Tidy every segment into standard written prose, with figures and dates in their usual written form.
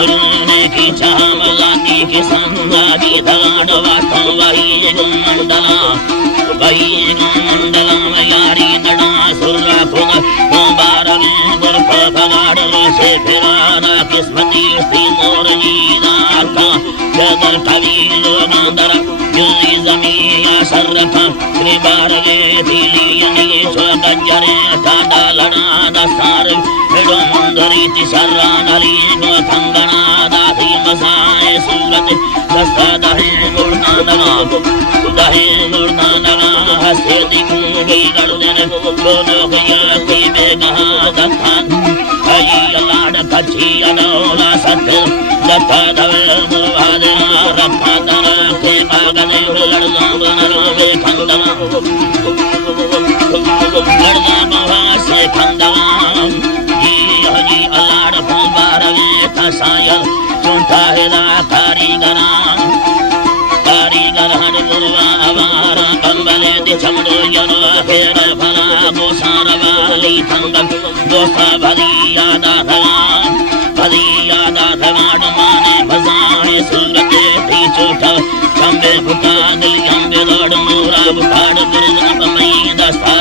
करुणे की चामलानी की संगादी धगाड़ वाटों वही मंडला में यारी नड़ा सुरा खुद मुबारक गुरफ भगाड़ से फिराना किस्मती थी मोर जीदार का जदर कवि लोग अंदर जुली जमीया सरफा त्रिबार गे थीली यनी स्वर्ग जरे टाडा लड़ा दसार हेडो मंदरी तिसरा नली गो थंगना दाही मसाए सूरत दस्ता दहे गुरना नगा हसे दिखू गई गड़ने दोनों गया कोई बेगहा दखान आई लाड कच्ची अनौला सत दफा दवे मुवादे रफा दर के कागने लड़ना बनरो बे खंडना लड़ना नवा से खंडना ये हजी अलाड फुलबार वे तसायल चुंटा हेला कारीगरा हर गुरवा आवारा कंबले दि चमड़ो यनो फेर फला गोसार वाली थंगम दोसा भली यादा धवाड़ माने भजाए सूरते थी चोटा चंबे फुटा दिल चंबे लोड मोरा बुखाड़ गुरजन मई दस्ता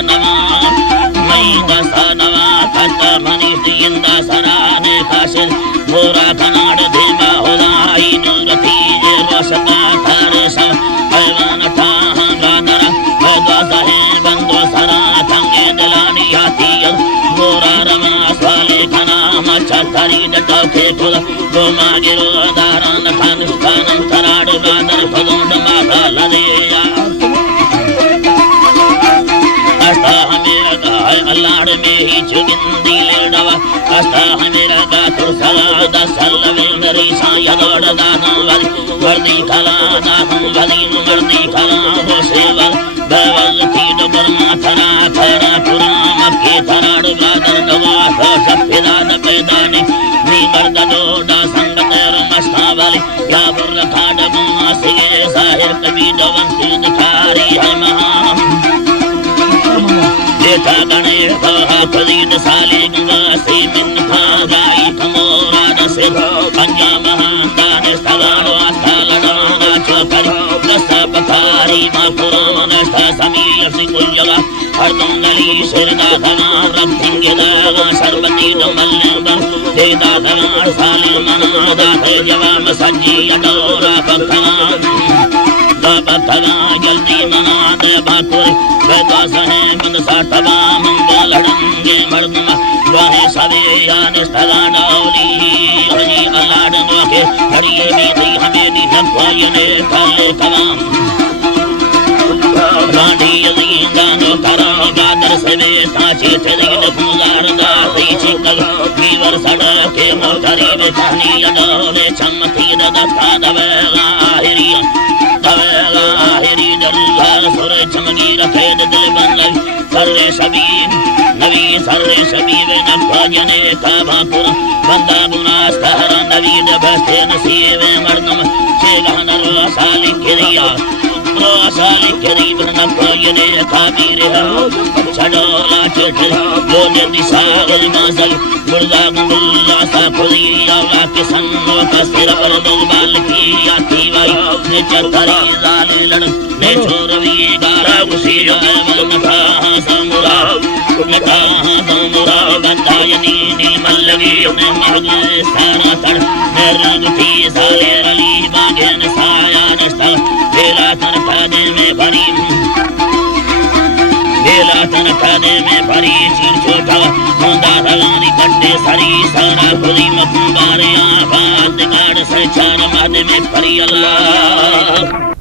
नवा खट्टा मनी दिंदा सराने खासिल मोरा खनाड़ धीमा होलाई नूरती जे रोसका थारे सब पैवान ठाहा गादरा भद्वासा है बंदो सरा थंगे दलानी आती मोरा रमा स्वाले खना मच्छर थरी डटोखे खुद गोमा गिरो दारान खान खानन थराड़ गादर फलोंड माथा लदेया अस्ता हमेरा गाय अल्लाड़ में ही चुगिंदी लेडवा अस्ता हमेरा गा तुरसला दसल वेंदरी सायदोड़ दाना वर्दी कला दाहम वलीन वर्दी कला होसेवल बेवल तीड बर्मा थरा थरा पुरा मक्के थराड़ गादर दवा हो सफिदाद पैदाने नी बरदो दा संगतर मस्तावली या बुर्र खाड़ गुमा सिगे साहिर कभी दवन सूद खारी है महा देखा गणे कहा खलीद साले गंगा से मिन भागाई खमोरा दसे पंजा महादान स्थवानो आस्था लड़ाना चौकरी दस्ता पथारी माफुरान स्था समीर सिकुल जगा हरदम गली सिरदा धना रब सिंगे दागा सर्वती डमल्ले बर देदा धना साले मना दाखे जवाम सज्जी अडोरा पथना जल्दी मना दे बातुर बेदास है मन साठवा मंगल लड़ंगे मर्दमा वाहे सवे यान स्थला डौली हरी अलाड नोके हरिये बीती हमें दी नकोयने काले कलाम रानी यली गानो करा गादर सेवे ताचे तेदीन फूलार दाती चिकल वीवर सड़के मोटरी में कहानी अडोले चमती दत्ता दवेगा आहिरिया आहिरी दल्ला सुरे चमगी रखे दिल बनलाई सर्रे सबीन नवी सर्रे सबीवे नभजने काभापुर बंदा बुनास कहरा नवी दबस्ते नसीवे मर्दम शेगहन रोसाली किरिया नभजने काबीर छड़ोला चिठ लोन दिशागल मासल मुर्दा मुल्ला साफुली अवला के संगो का सिर पर दलबाल की आती वाई ने चतरी जाल लड़ ने छोरवी गारा उसी मन था समुरा बंदायनी नी मल्लवी ने मर्ग सारा तड़ नरगती साले रली बागन साया नस्ता बेला तन खादे में भरी चीर छोटा मुंदा धलानी कट्टे सरी सारा खुदी मकुबारे आबाद गाड़ से चार मादे में परी अल्लाह।